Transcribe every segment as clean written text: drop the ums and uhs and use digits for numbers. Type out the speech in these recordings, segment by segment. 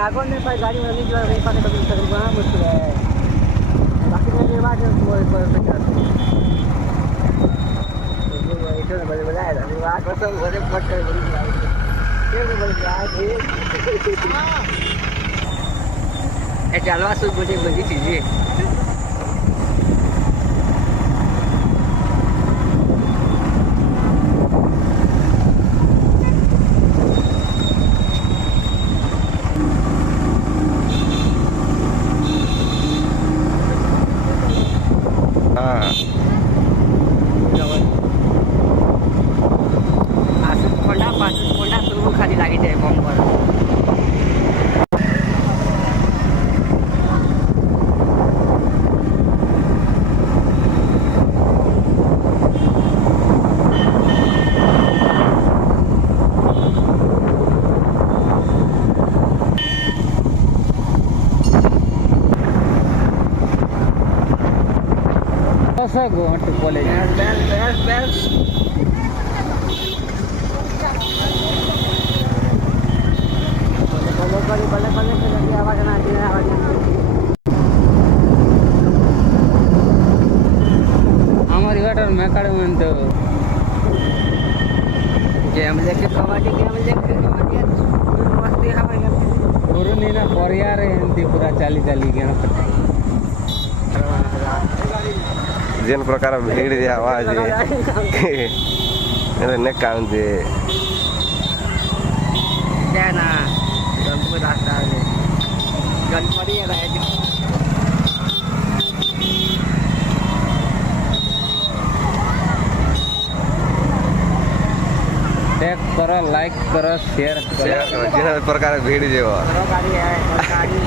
आगो ने पर गाड़ी में नहीं जो नहीं पाके तो बड़ा मुश्किल है। बाकी में ये बात है वो पर इधर बड़े बनाया था बात को सब घरे पट कर बड़ी आई ये बड़ी बात है। ए चलवा सुई बड़ी बड़ी चीज है। खाली लगी जाए बम पर कैसे गो टू कॉलेज बेस मैं कड़े मन तो गेम लेके कबड्डी मस्ती हवा पूरा नहीं ना परियार एंती पूरा चाली गेम जेन प्रकार भीड़ जे आवाज ने काम जे ना गणपति रास्ता गणपति है टेक करो लाइक करो शेयर करो जेन प्रकार भीड़ जे गाड़ी है गाड़ी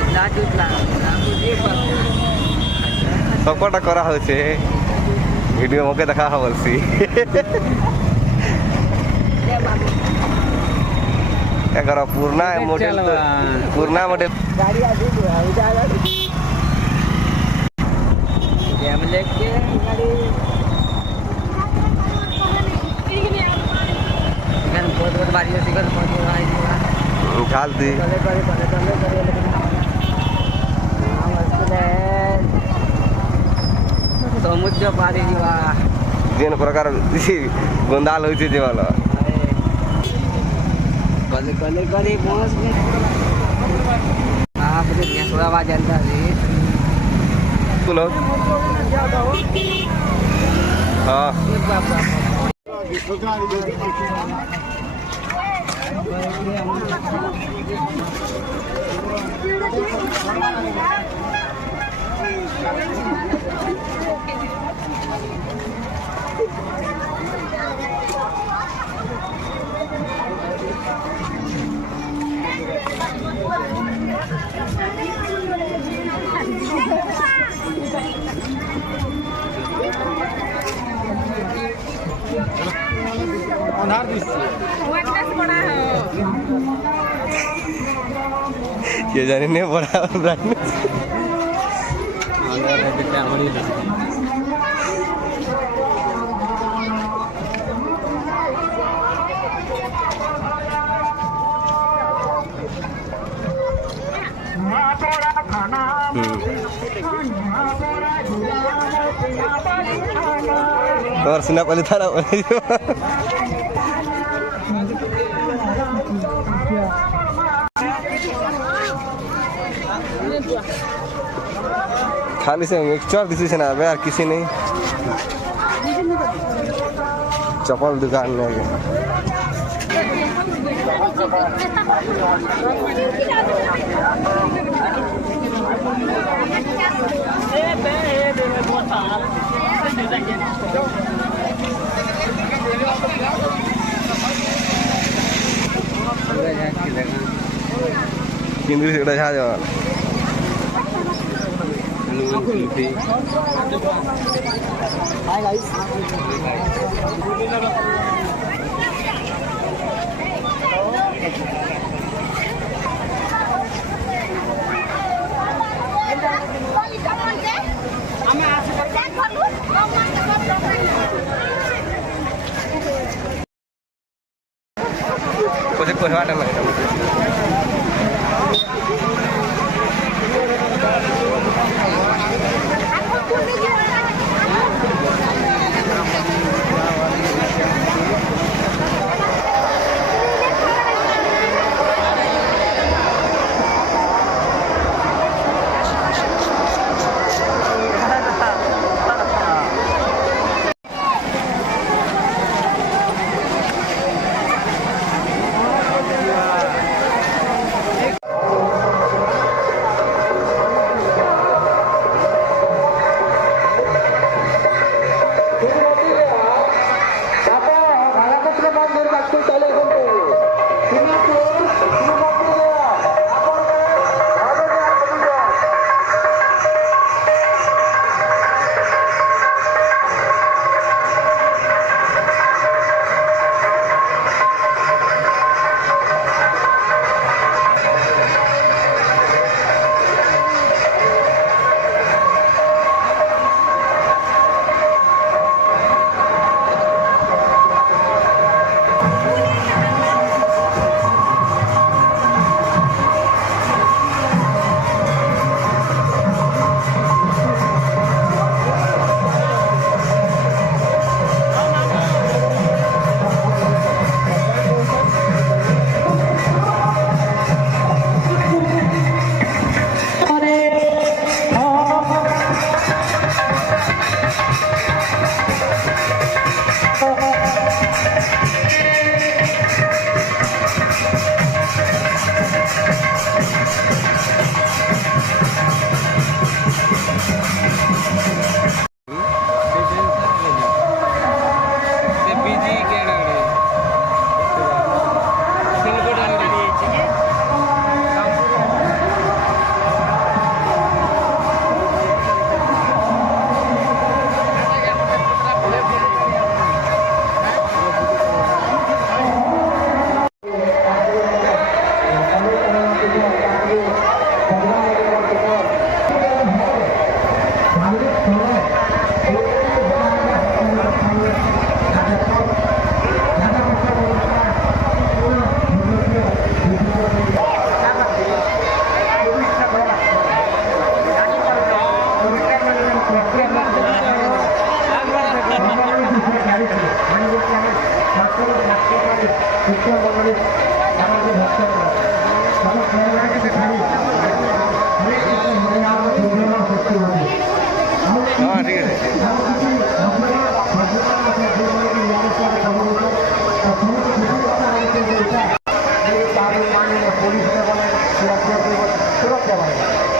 इतना जुटला सबटा करा होछे वीडियो मके देखा हबलसी क्या करो पूर्णा मॉडल गाड़ी आ गई उधर गेम लेके गाड़ी बहुत बारी है सिकल बहुत भाई निकाल दी समुद्र पारी जीवा जेन प्रकार गोंदाल होइछे जे वाला गले बॉस में आप ये थोड़ा आवाज आता है सुनो हां ये जाने नहीं बड़ा और सुना पहले था ना खाली से मिक्सचर दिसी ना यार किसी नहीं चप्पल दुकान में Kindri sudah saja. Hai guys. Kami asal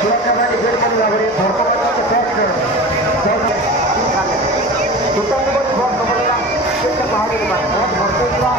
सुरक्षासाठी गैरमानी लागले धोकाबाजाचे ट्रॅक्टर दुकानमध्ये बॉक्स समजला त्याच्या महावीर भरपूरला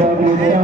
Indonesia